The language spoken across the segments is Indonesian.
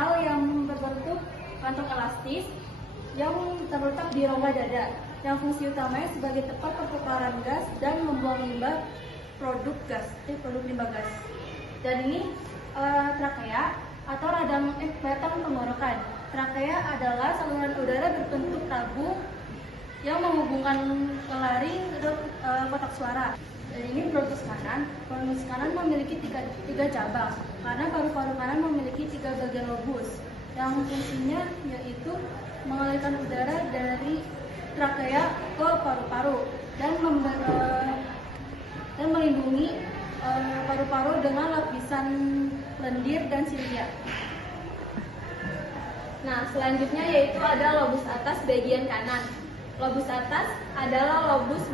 metal yang berbentuk kantong elastis yang terletak di rongga dada, yang fungsi utamanya sebagai tempat pertukaran gas dan membuang limbah produk limbah gas. Dan ini trakea atau batang tenggorokan. Trakea adalah saluran udara berbentuk tabung yang menghubungkan kelari ke kotak suara. Dan ini bronkus kanan. Bronkus kanan memiliki tiga cabang, karena paru-paru kanan memiliki 3 bagian lobus yang fungsinya yaitu mengalirkan udara dari trakea ke paru-paru dan melindungi paru-paru dengan lapisan lendir dan silia. Nah, selanjutnya yaitu ada lobus atas bagian kanan. Lobus atas adalah lobus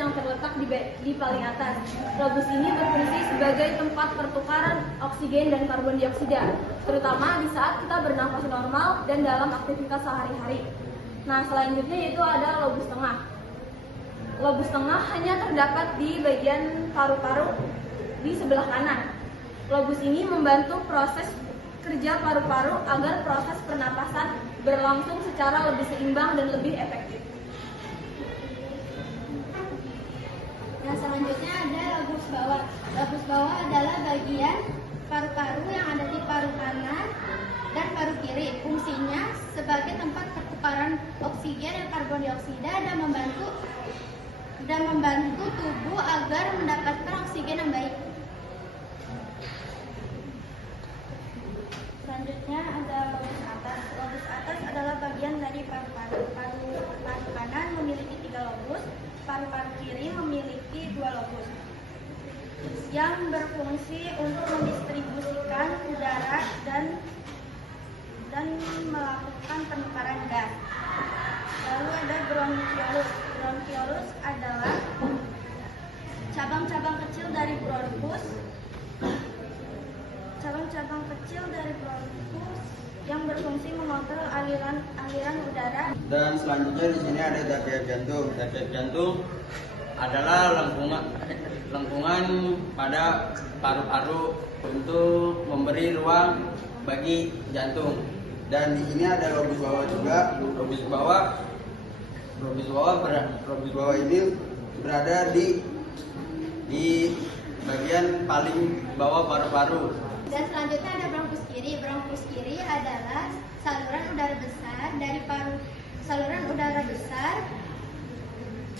yang terletak di paling atas. Lobus ini berfungsi sebagai tempat pertukaran oksigen dan karbon dioksida, terutama di saat kita bernafas normal dan dalam aktivitas sehari-hari. Nah, selanjutnya yaitu ada lobus tengah. Lobus tengah hanya terdapat di bagian paru-paru di sebelah kanan. Lobus ini membantu proses kerja paru-paru agar proses pernapasan berlangsung secara lebih seimbang dan lebih efektif. Nah, selanjutnya ada lobus bawah. Lobus bawah adalah bagian paru-paru yang ada di paru kanan dan paru kiri. Fungsinya sebagai tempat pertukaran oksigen dan karbon dioksida dan membantu tubuh agar mendapatkan oksigen yang baik. Selanjutnya ada lobus atas. Lobus atas adalah bagian dari paru-paru. Paru kanan memiliki 3 lobus, paru-paru kiri memiliki 2 lobus yang berfungsi untuk mendistribusikan udara dan melakukan penukaran gas. Lalu ada bronkiolus. Bronkiolus adalah cabang-cabang kecil dari bronkus yang berfungsi mengontrol aliran udara. Dan selanjutnya di sini ada detak jantung. Detak jantung adalah lengkungan pada paru-paru untuk memberi ruang bagi jantung. Dan di sini ada lobus bawah juga. Lobus bawah ini berada di bagian paling bawah paru-paru. Dan selanjutnya ada bronkus kiri. Bronkus kiri adalah saluran udara besar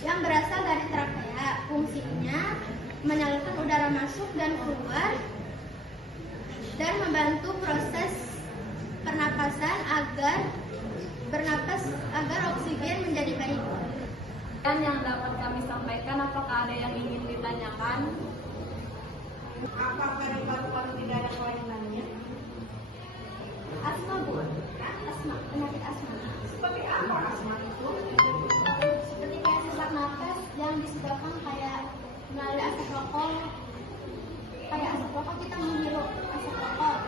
yang berasal dari trakea. Fungsinya menyalurkan udara masuk dan keluar dan membantu proses pernapasan agar oksigen menjadi baik. Dan yang dapat kami sampaikan, apakah ada yang ingin ditanyakan? Apakah di paru-paru tidak ada kelainannya? Asma, Bu. Asma, penyakit asma. Seperti apa asma itu? Seperti kayak sesak nafas yang disebabkan kayak melalui asap rokok. Kayak asap rokok kita menghirup asap rokok.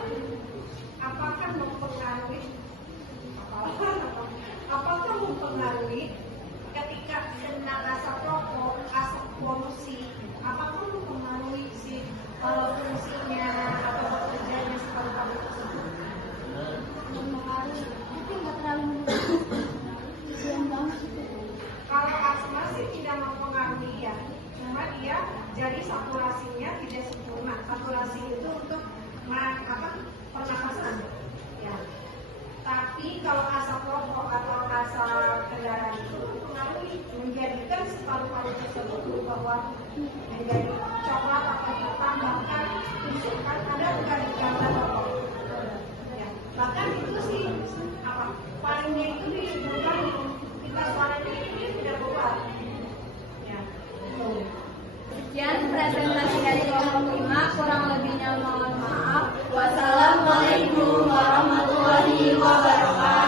Apakah mempengaruhi ketika kena asap rokok, asap polusi? Apakah mempengaruhi fungsinya atau bekerjanya paru-paru tersebut? Mempengaruhi, tapi nggak terlalu menentukan. Siang banget itu. Kalau asma sih tidak mempengaruhi ya, cuma dia jadi saturasinya tidak sempurna. Saturasi itu untuk pernapasan. Ya. Tapi kalau asap rokok atau asap kendaraan itu mempengaruhi, menjadikan paru-paru tersebut berubah warna menjadi coklat atau hitam, bahkan tunjukkan ada bukan di gambar rokok. Ya. Bahkan itu sih palingnya itu diubah, kita suaranya itu tidak berubah. Ya. Sekian presentasi dari kelompok 5, kurang lebihnya mohon maaf. Wassalamualaikum warahmatullahi wabarakatuh.